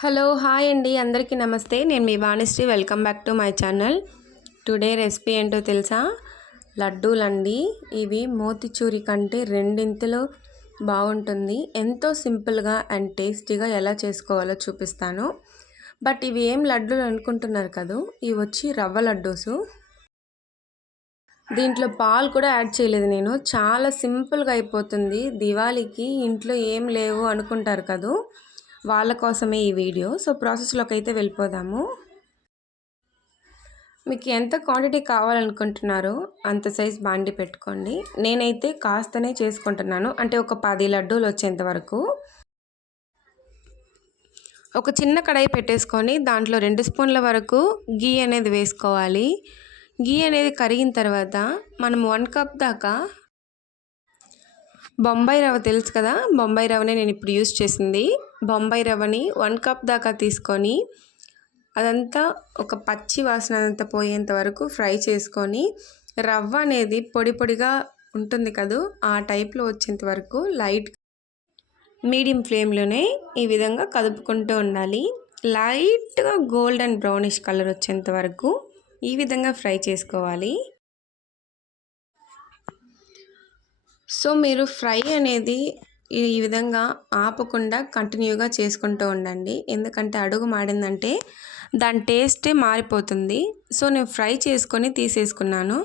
Hello hi అండి. అందరికీ నమస్తే. నేను మీ Vanisri. Welcome back to my channel. Today recipe ఏంటో తెలుసా? లడ్డూలండి. ఇవి మోతిచూరి కంటే రెండింతలు బాగుంటుంది. ఎంతో సింపుల్గా అండ్ టేస్టీగా ఎలా చేసుకోవాలో చూపిస్తాను. బట్ ఇవి ఏం లడ్డూలు అనుకుంటున్నారు కదా? ఇవి వచ్చి రవ్వ లడ్డూసు. దీంట్లో పాలు కూడా యాడ్ చేయలేదు నేను. చాలా సింపుల్గా అయిపోతుంది. దివాళీకి ఇంట్లో ఏం లేవు అనుకుంటారు కదా? వాళ్ళ కోసమే ఈ వీడియో. సో ప్రాసెస్లోకి అయితే వెళ్ళిపోదాము. మీకు ఎంత క్వాంటిటీ కావాలనుకుంటున్నారో అంత సైజ్ బాండి పెట్టుకోండి. నేనైతే కాస్తనే చేసుకుంటున్నాను. అంటే ఒక పది లడ్డూలు వచ్చేంత వరకు. ఒక చిన్న కడాయి పెట్టేసుకొని దాంట్లో రెండు స్పూన్ల వరకు గీ అనేది వేసుకోవాలి. గీ అనేది కరిగిన తర్వాత మనం వన్ కప్ దాకా బొంబాయి రవ్వ తెలుసు కదా? బొంబాయి రవ్వనే నేను ఇప్పుడు యూస్ చేసింది. బొంబాయి రవ్వని వన్ కప్ దాకా తీసుకొని అదంతా ఒక పచ్చి వాసన అంతా పోయేంత వరకు ఫ్రై చేసుకొని రవ్వ అనేది పొడి పొడిగా ఉంటుంది కదా? ఆ టైప్లో వచ్చేంత వరకు లైట్ మీడియం ఫ్లేమ్లోనే ఈ విధంగా కదుపుకుంటూ ఉండాలి. లైట్గా గోల్డెన్ బ్రౌనిష్ కలర్ వచ్చేంత వరకు ఈ విధంగా ఫ్రై చేసుకోవాలి. సో మీరు ఫ్రై అనేది ఈ విధంగా ఆపకుండా కంటిన్యూగా చేసుకుంటూ ఉండండి. ఎందుకంటే అడుగు మాడిందంటే దాని టేస్టే మారిపోతుంది. సో నేను ఫ్రై చేసుకొని తీసేసుకున్నాను.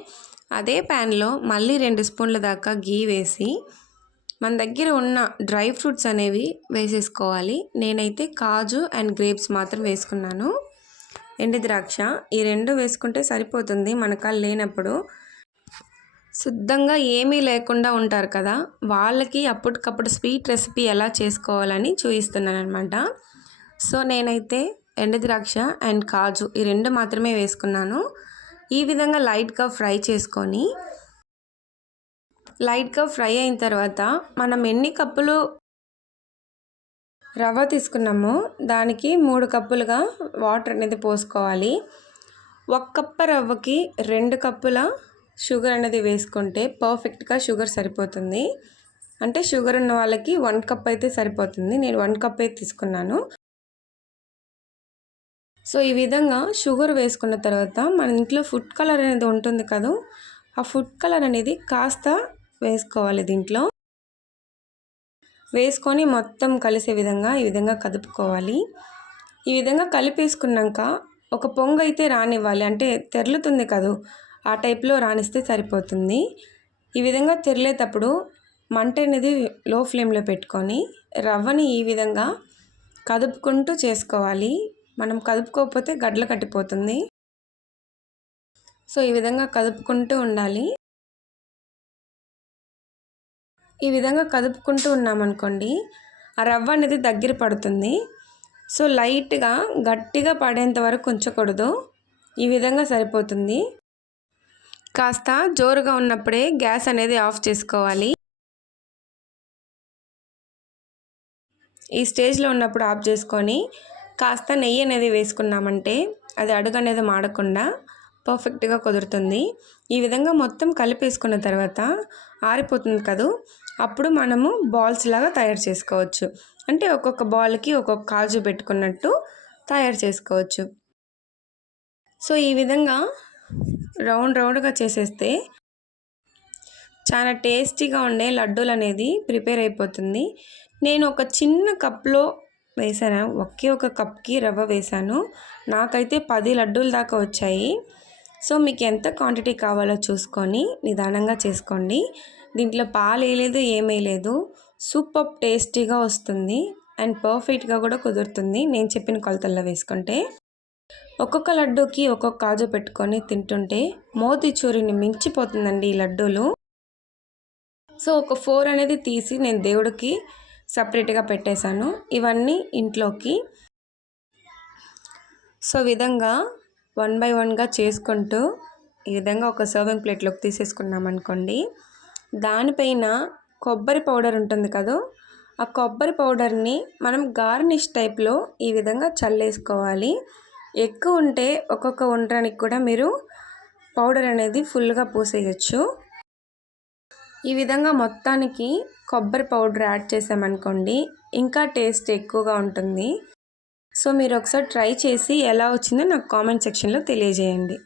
అదే ప్యాన్లో మళ్ళీ రెండు స్పూన్ల దాకా గీ వేసి మన దగ్గర ఉన్న డ్రై ఫ్రూట్స్ అనేవి వేసేసుకోవాలి. నేనైతే కాజు అండ్ గ్రేప్స్ మాత్రం వేసుకున్నాను. ఎండి ద్రాక్ష ఈ రెండు వేసుకుంటే సరిపోతుంది. మనకాలు లేనప్పుడు శుద్ధంగా ఏమీ లేకుండా ఉంటారు కదా వాళ్ళకి అప్పటికప్పుడు స్వీట్ రెసిపీ ఎలా చేసుకోవాలని చూపిస్తున్నాను అనమాట సో నేనైతే ఎండ ద్రాక్ష అండ్ కాజు ఈ రెండు మాత్రమే వేసుకున్నాను. ఈ విధంగా లైట్గా ఫ్రై చేసుకొని లైట్గా ఫ్రై అయిన తర్వాత మనం ఎన్ని కప్పులు రవ్వ తీసుకున్నామో దానికి మూడు కప్పులుగా వాటర్ అనేది పోసుకోవాలి. ఒక కప్ప రవ్వకి రెండు కప్పుల షుగర్ అనేది వేసుకుంటే పర్ఫెక్ట్గా షుగర్ సరిపోతుంది. అంటే షుగర్ ఉన్న వాళ్ళకి వన్ కప్ అయితే సరిపోతుంది. నేను వన్ కప్ అయితే తీసుకున్నాను. సో ఈ విధంగా షుగర్ వేసుకున్న తర్వాత మన ఇంట్లో ఫుడ్ కలర్ అనేది ఉంటుంది కదా ఆ ఫుడ్ కలర్ అనేది కాస్త వేసుకోవాలి దీంట్లో. వేసుకొని మొత్తం కలిసే విధంగా ఈ విధంగా కదుపుకోవాలి. ఈ విధంగా కలిపేసుకున్నాక ఒక పొంగు అయితే రానివ్వాలి. అంటే తెరలుతుంది కదా ఆ టైప్లో రాణిస్తే సరిపోతుంది. ఈ విధంగా తెరలేటప్పుడు మంట అనేది లో ఫ్లేమ్లో పెట్టుకొని రవ్వని ఈ విధంగా కదుపుకుంటూ చేసుకోవాలి. మనం కదుపుకోకపోతే గడ్డలు కట్టిపోతుంది. సో ఈ విధంగా కదుపుకుంటూ ఉండాలి. ఈ విధంగా కదుపుకుంటూ ఉన్నామనుకోండి ఆ రవ్వ అనేది దగ్గర పడుతుంది. సో లైట్గా గట్టిగా పడేంత వరకు ఉంచకూడదు. ఈ విధంగా సరిపోతుంది. కాస్త జోరుగా ఉన్నప్పుడే గ్యాస్ అనేది ఆఫ్ చేసుకోవాలి. ఈ స్టేజ్లో ఉన్నప్పుడు ఆఫ్ చేసుకొని కాస్త నెయ్యి అనేది వేసుకున్నామంటే అది అడుగు అనేది మాడకుండా పర్ఫెక్ట్గా కుదురుతుంది. ఈ విధంగా మొత్తం కలిపేసుకున్న తర్వాత ఆరిపోతుంది కదూ అప్పుడు మనము బాల్స్ లాగా తయారు చేసుకోవచ్చు. అంటే ఒక్కొక్క బాల్కి ఒక్కొక్క కాజు పెట్టుకున్నట్టు తయారు చేసుకోవచ్చు. సో ఈ విధంగా రౌండ్ రౌండ్గా చేసేస్తే చాలా టేస్టీగా ఉండే లడ్డూలు అనేది ప్రిపేర్ అయిపోతుంది. నేను ఒక చిన్న కప్లో వేసాను ఒకే ఒక కప్కి రవ్వ వేసాను. నాకైతే పది లడ్డూల దాకా వచ్చాయి. సో మీకు ఎంత క్వాంటిటీ కావాలో చూసుకొని నిదానంగా చేసుకోండి. దీంట్లో పాలు వేయలేదు ఏమీ సూపర్ టేస్టీగా వస్తుంది అండ్ పర్ఫెక్ట్గా కూడా కుదురుతుంది. నేను చెప్పిన కొలతల్లో వేసుకుంటే. ఒక్కొక్క లడ్డూకి ఒక్కొక్క కాజు పెట్టుకొని తింటుంటే మోతిచూరిని మించిపోతుందండి ఈ లడ్డూలు. సో ఒక ఫోర్ అనేది తీసి నేను దేవుడికి సపరేట్గా పెట్టేశాను. ఇవన్నీ ఇంట్లోకి సో విధంగా వన్ బై వన్గా చేసుకుంటూ ఈ విధంగా ఒక సర్వింగ్ ప్లేట్లోకి తీసేసుకున్నాం అనుకోండి. దానిపైన కొబ్బరి పౌడర్ ఉంటుంది కదా? ఆ కొబ్బరి పౌడర్ని మనం గార్నిష్ టైప్లో ఈ విధంగా చల్లేసుకోవాలి. ఎక్కువ ఉంటే ఒక్కొక్క ఉండడానికి కూడా మీరు పౌడర్ అనేది ఫుల్గా పోసేయచ్చు. ఈ విధంగా మొత్తానికి కొబ్బరి పౌడర్ యాడ్ చేసామనుకోండి ఇంకా టేస్ట్ ఎక్కువగా ఉంటుంది. సో మీరు ఒకసారి ట్రై చేసి ఎలా వచ్చిందో నాకు కామెంట్ సెక్షన్లో తెలియజేయండి.